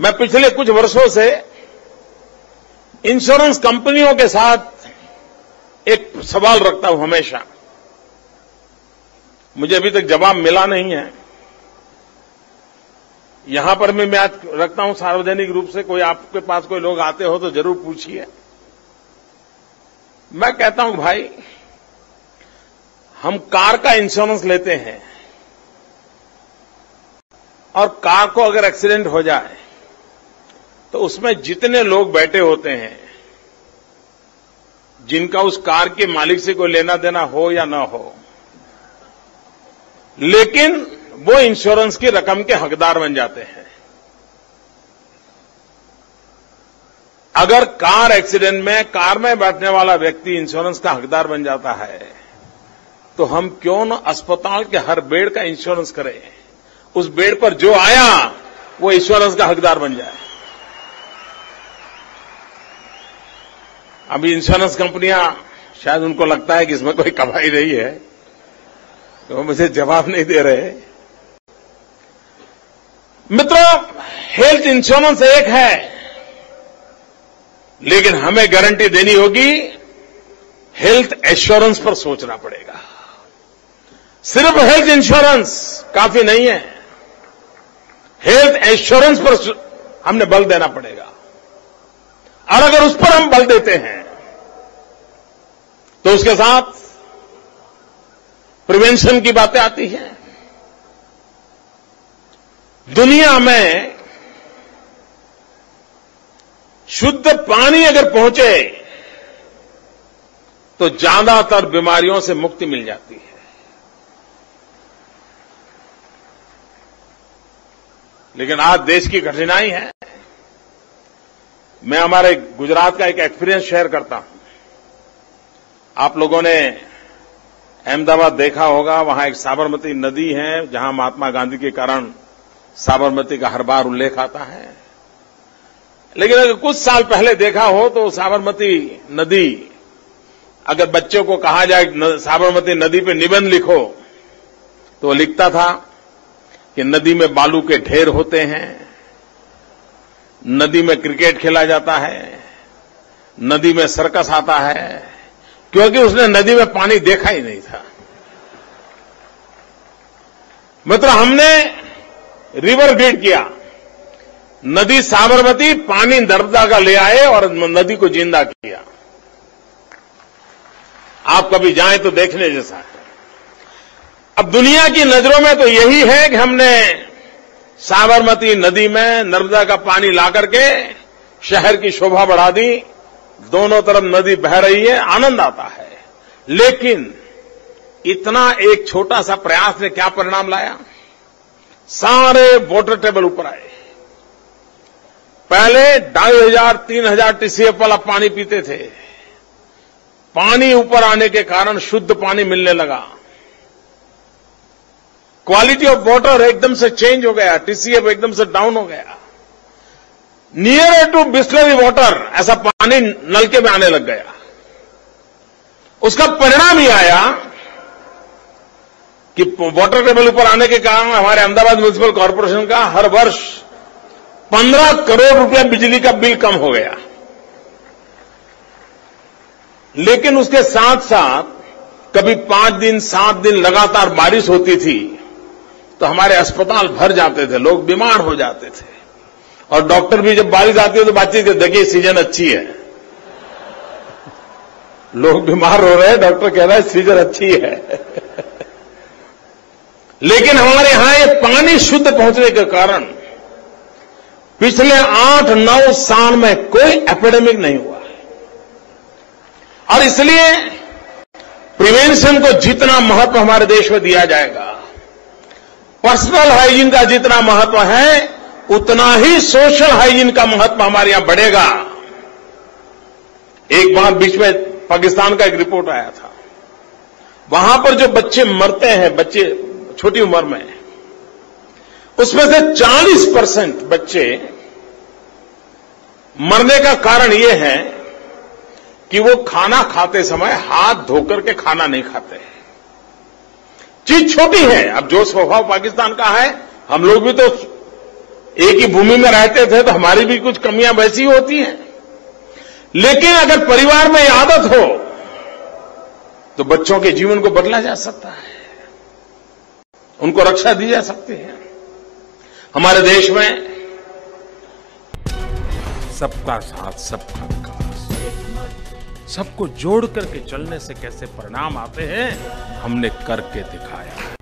मैं पिछले कुछ वर्षों से इंश्योरेंस कंपनियों के साथ एक सवाल रखता हूं हमेशा। मुझे अभी तक जवाब मिला नहीं है। यहां पर मैं आज रखता हूं सार्वजनिक रूप से, कोई आपके पास कोई लोग आते हो तो जरूर पूछिए। मैं कहता हूं भाई, हम कार का इंश्योरेंस लेते हैं और कार को अगर एक्सीडेंट हो जाए तो उसमें जितने लोग बैठे होते हैं, जिनका उस कार के मालिक से कोई लेना देना हो या ना हो, लेकिन वो इंश्योरेंस की रकम के हकदार बन जाते हैं। अगर कार एक्सीडेंट में कार में बैठने वाला व्यक्ति इंश्योरेंस का हकदार बन जाता है तो हम क्यों न अस्पताल के हर बेड का इंश्योरेंस करें। उस बेड पर जो आया वो इंश्योरेंस का हकदार बन जाए। अभी इंश्योरेंस कंपनियां शायद उनको लगता है कि इसमें कोई कमाई नहीं है, तो वो मुझे जवाब नहीं दे रहे। मित्रों, हेल्थ इंश्योरेंस एक है, लेकिन हमें गारंटी देनी होगी, हेल्थ एश्योरेंस पर सोचना पड़ेगा। सिर्फ हेल्थ इंश्योरेंस काफी नहीं है, हेल्थ एश्योरेंस पर हमने बल देना पड़ेगा। और अगर उस पर हम बल देते हैं तो उसके साथ प्रिवेंशन की बातें आती हैं। दुनिया में शुद्ध पानी अगर पहुंचे तो ज्यादातर बीमारियों से मुक्ति मिल जाती है। लेकिन आज देश की कठिनाई है। मैं हमारे गुजरात का एक एक्सपीरियंस शेयर करता हूं। आप लोगों ने अहमदाबाद देखा होगा, वहां एक साबरमती नदी है, जहां महात्मा गांधी के कारण साबरमती का हर बार उल्लेख आता है। लेकिन अगर कुछ साल पहले देखा हो तो साबरमती नदी, अगर बच्चों को कहा जाए साबरमती नदी पे निबंध लिखो, तो वो लिखता था कि नदी में बालू के ढेर होते हैं, नदी में क्रिकेट खेला जाता है, नदी में सर्कस आता है, क्योंकि उसने नदी में पानी देखा ही नहीं था। मतलब हमने रिवर ग्रिड किया, नदी साबरमती पानी नर्मदा का ले आए और नदी को जिंदा किया। आप कभी जाएं तो देखने जैसा है। अब दुनिया की नजरों में तो यही है कि हमने साबरमती नदी में नर्मदा का पानी ला करके शहर की शोभा बढ़ा दी, दोनों तरफ नदी बह रही है, आनंद आता है। लेकिन इतना एक छोटा सा प्रयास ने क्या परिणाम लाया? सारे वाटर टेबल ऊपर आए। पहले 2500-3000 टीसीएफ वाला पानी पीते थे। पानी ऊपर आने के कारण शुद्ध पानी मिलने लगा। क्वालिटी ऑफ वाटर एकदम से चेंज हो गया, टीसीएफ एकदम से डाउन हो गया। नियर टू बिस्लरी वाटर ऐसा पानी नलके में आने लग गया। उसका परिणाम ही आया कि वाटर टेबल ऊपर आने के कारण हमारे अहमदाबाद म्युनिसिपल कॉर्पोरेशन का हर वर्ष 15 करोड़ रुपया बिजली का बिल कम हो गया। लेकिन उसके साथ साथ कभी 5 दिन 7 दिन लगातार बारिश होती थी तो हमारे अस्पताल भर जाते थे, लोग बीमार हो जाते थे। और डॉक्टर भी जब बारिश आती है तो बातचीत करते, देखिए सीजन अच्छी है, लोग बीमार हो रहे हैं, डॉक्टर कह रहा है सीजन अच्छी है। लेकिन हमारे यहां ये पानी शुद्ध पहुंचने के कारण पिछले 8-9 साल में कोई एपिडेमिक नहीं हुआ है। और इसलिए प्रिवेंशन को जितना महत्व हमारे देश में दिया जाएगा, पर्सनल हाइजीन का जितना महत्व है, उतना ही सोशल हाइजीन का महत्व हमारे यहां बढ़ेगा। एक बार बीच में पाकिस्तान का एक रिपोर्ट आया था, वहां पर जो बच्चे मरते हैं, बच्चे छोटी उम्र में, उसमें से 40% बच्चे मरने का कारण यह है कि वो खाना खाते समय हाथ धोकर के खाना नहीं खाते। चीज छोटी है। अब जो स्वभाव पाकिस्तान का है, हम लोग भी तो एक ही भूमि में रहते थे तो हमारी भी कुछ कमियां वैसी होती हैं, लेकिन अगर परिवार में आदत हो तो बच्चों के जीवन को बदला जा सकता है, उनको रक्षा दी जा सकती है। हमारे देश में सबका साथ सबका विकास, सबको जोड़ करके चलने से कैसे परिणाम आते हैं हमने करके दिखाया।